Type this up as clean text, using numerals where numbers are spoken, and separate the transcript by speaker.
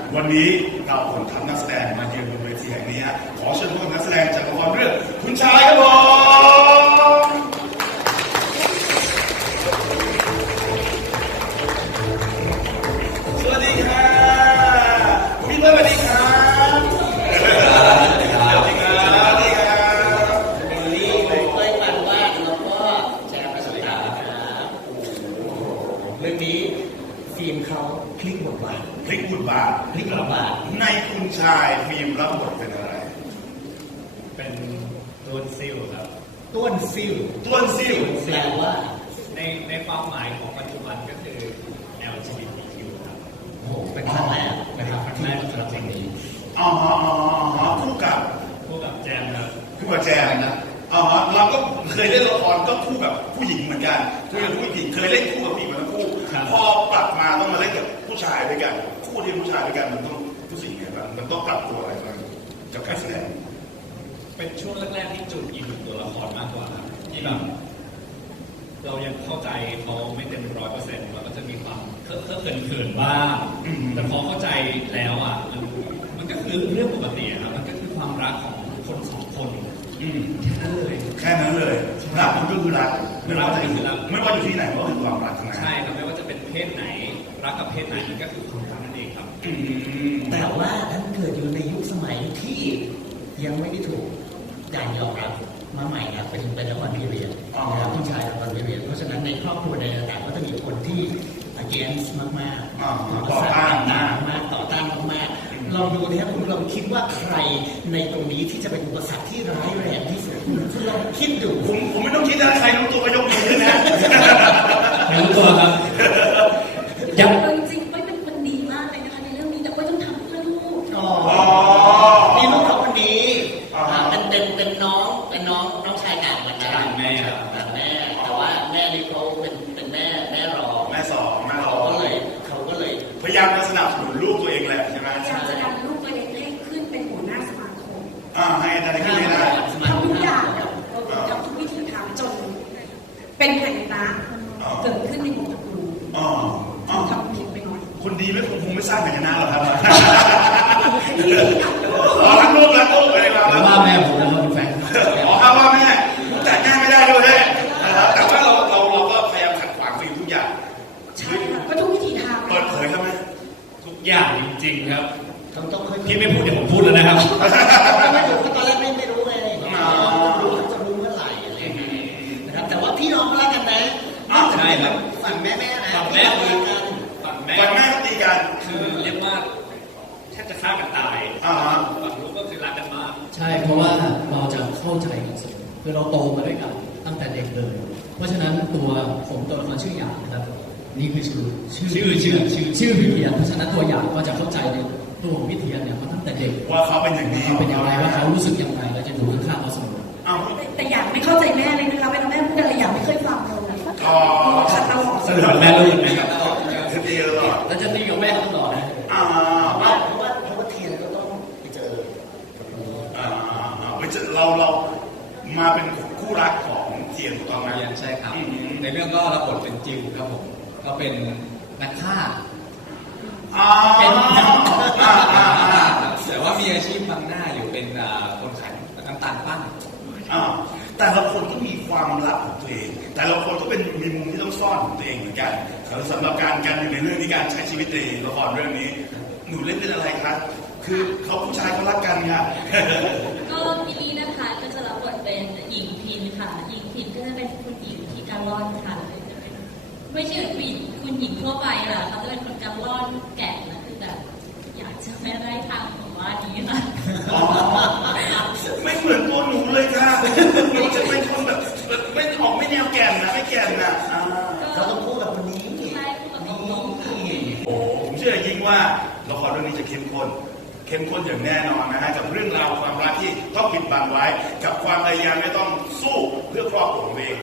Speaker 1: วันนี้เราคนทำนักแสดงมาเยือนบนเวทีแห่งนี้ขอเชิญพวกนักแสดงจากละครเรื่องคุณชายครับผมสวัสดีค่ะพี่เต้ยสวัสดีครับสวัสดีครับสวัสดีครับ
Speaker 2: บิลลี่เต้ยปานวาดแล้วก็แชร์ประสบการณ์นะครับเรื่องนี้ฟิล์มเขาพลิกบทบาทใน
Speaker 1: คุณชายฟิล์มรับบทเป็นอะไร
Speaker 3: เป็นต้นซิ่วครับ
Speaker 2: ต้นซิ่วแปลว่า
Speaker 3: ในความหมายของปัจจุบันก็คือ LGBTQ ครับ
Speaker 2: โอ้โหเป็นครั้งแรกนะครับที่สำหรับเพลงนี้
Speaker 1: คู่กับ
Speaker 3: แจมครับ
Speaker 1: คู่กับแจมนะเราก็เคยเล่นละครก็คู่กับผู้หญิงเหมือนกันคู่กับผู้หญิงเคยเล่นคู่กับผู้หญิงมาทั้งคู่พอกลับมาต้องมาเล่นกับผู้ชายด้วยกันคู่ที่ผู้ชายด้วยกันมันต้องรู้สึกยังไงบ้างมันต้องปรับตัวอะไรบ้างกับการแสดง
Speaker 3: เป็นช่วงแรกๆที่จุดอินกับตัวละครมากกว่าครับที่แบบเรายังเข้าใจเขาไม่เต็ม100%เราก็จะมีความเคอะเขินบ้างแต่พอเข้าใจแล้วมันก็คือเรื่องปกติครับมันก็คือความรักของคนสองคนแค่นั้นเลย
Speaker 1: รักมันก็คือรักไม่ว่าจะอยู่ที่ไหนก็คือความรัก
Speaker 3: ใช่ครับไม่ว่าจะเป็นเพศไหนรักกับเพศไหนมันก็คือความรักนั่นเองครับ
Speaker 2: แต่ว่าท่านเกิดอยู่ในยุคสมัยที่ยังไม่ได้ถูกการยอมรับมาใหม่นะเป็นละครพีเรียดนะครับผู้ชายละครพีเรียดเพราะฉะนั้นในครอบครัวในต่างก็จะมีคนที่ against มากๆ
Speaker 1: ต่อต้าน
Speaker 2: มากลองดูนะครับคุณลองคิดว่าใครในตรงนี้ที่จะเป็นอุปสรรคที่ร้ายแรงที่สุดคุณลองคิดดู
Speaker 1: ผมไม่ต้องคิดนะใครรู้ตัวก็ยกมือขึ้นนะ
Speaker 3: ไม่รู้ตัวครับ
Speaker 4: จริงๆไม่เป็นคนดีมากเลยนะคะในเรื่องนี้แต่ก็ต้องทำเพื่อลูก
Speaker 2: นี่ลูกเขาคนนี้เป็นน้องชายต่างวันนะ
Speaker 3: แม่
Speaker 2: แต่ว่าแม่นี่เขาเป็นแม่รองเขาก็เลย
Speaker 1: พยายามจะสนับสนุนลูกตัวเองแหละใช่ไหม
Speaker 4: พยายามจะดันลูกตัวเองให้ขึ้นเป็นหัวหน้าสมาคม
Speaker 1: ให้ได้ขึ้นให้ได้
Speaker 4: ทำทุกอย่างทำทุกวิธีทางจนเป็นแผ่นตาเกิดขึ้นในวงตระกูลทำผิดไปหน่อย
Speaker 1: คนดีไม่คงไม่สร้างแผ่นหน้าหรอกครับรักลูกเลยครับ
Speaker 3: ว่าแม่ผมแล้วเป็นแฟน
Speaker 1: ว่าแม่แต่งหน้าไม่ได้ด้วยนะครับแต่ว่าเราก็พยายามขัดขวางสิ่งทุกอย่าง
Speaker 4: ใช่ค่ะก็ทุกวิธีทาง
Speaker 1: เปิดเผยใช่ไหม
Speaker 3: ทุกอย่างจริงๆครับ
Speaker 2: ต้อง
Speaker 3: พี่ไม่พูดเดี๋ยวผมพูดแล้วนะครับ
Speaker 2: ไม่รู้ตอนแรกไม่รู้เลยจะรู้เมื่อไหร่อะไรนะครับแต่ว่าพี่น้องรักกันนะ
Speaker 3: ใช่ครับ
Speaker 2: ฝั่งแม่นะ
Speaker 3: ฝั่งแม่
Speaker 1: ก็ตีกัน
Speaker 3: คือเรียกว่าแทบจะฆ่ากันตายฝั่งลูกก็คือรักกันมาก
Speaker 5: ใช่เพราะว่าเราจะเข้าใจกันเสมอคือเราโตมาด้วยกันตั้งแต่เด็กเลยเพราะฉะนั้นตัวผมตัวละครชื่อหยางนะครับนี่คือชื่อวิเทียนเพราะฉะนั้นตัวหยางก็จะเข้าใจในตัวของวิเทียนเนี่ยมาตั้งแต่เด็ก
Speaker 1: ว่าเขาเป็นอย่างนี้
Speaker 5: เขาเป็นอย่างไรว่าเขารู้สึกอย่างไรเราจะอยู่ข้างๆเขาเสมอ
Speaker 4: แต่อยากไม่เข้าใจแม่เลยนะคะเวลาแม่พูดอะไรอยากไม่เคยฟังเลยขัดตลอด
Speaker 3: สนุกแม่ลูกนะครับ
Speaker 1: คือตีตลอด
Speaker 5: แล้วจะตีกับแม่ตลอดนะ
Speaker 2: เพราะว่าเทียนก็ต้องไปเจอ
Speaker 1: เรามาเป็นคู่รักของเทียนถูกต้องไหม
Speaker 3: ใช่ครับในเรื่องก็รับบทเป็นจิวครับผมก็เป็นนักฆ่าแต่ว่ามีอาชีพบังหน้าอยู่เป็นคนขายน้ำตาลปั้น
Speaker 1: แต่ละคนก็มีความลับของตัวเองแต่ละคนก็มีมุมที่ต้องซ่อนของตัวเองเหมือนกันสำหรับการอยู่ในเรื่องนี้การใช้ชีวิตในละครเรื่องนี้หนูเล่นเป็นอะไรครับคือเขาผู้ชายเขารักกันค่ะ
Speaker 4: ก็มิลลี่นะคะก็จะรับบทเป็นหญิงพินค่ะหญิงพินก็จะเป็นคุณหญิงที่การล่อนค่ะไม่ใช่คุณหญิงทั่วไปค่ะเขาจะเป็นคนการล่อนแก่นะคือแบบอยากจะไม่ได้ทางของว่านี้ค่ะ
Speaker 1: ไม่เหมือนตัวหนูเลยค่ะหนูจะเป็นคนแบบไม่ออกไม่แนวแก่นนะไม่แก่นนะ
Speaker 2: เราต้องพูดกับคนนี้
Speaker 4: ใช่พูดกับน้อง
Speaker 1: โอ้ผมเชื่อยิ่งว่าละครเรื่องนี้จะเข้มข้นอย่างแน่นอนนะฮะกับเรื่องราวความรักที่ต้องปิดบังไว้กับความพยายามไม่ต้องสู้เพื่อครอบครัวของตัวเอง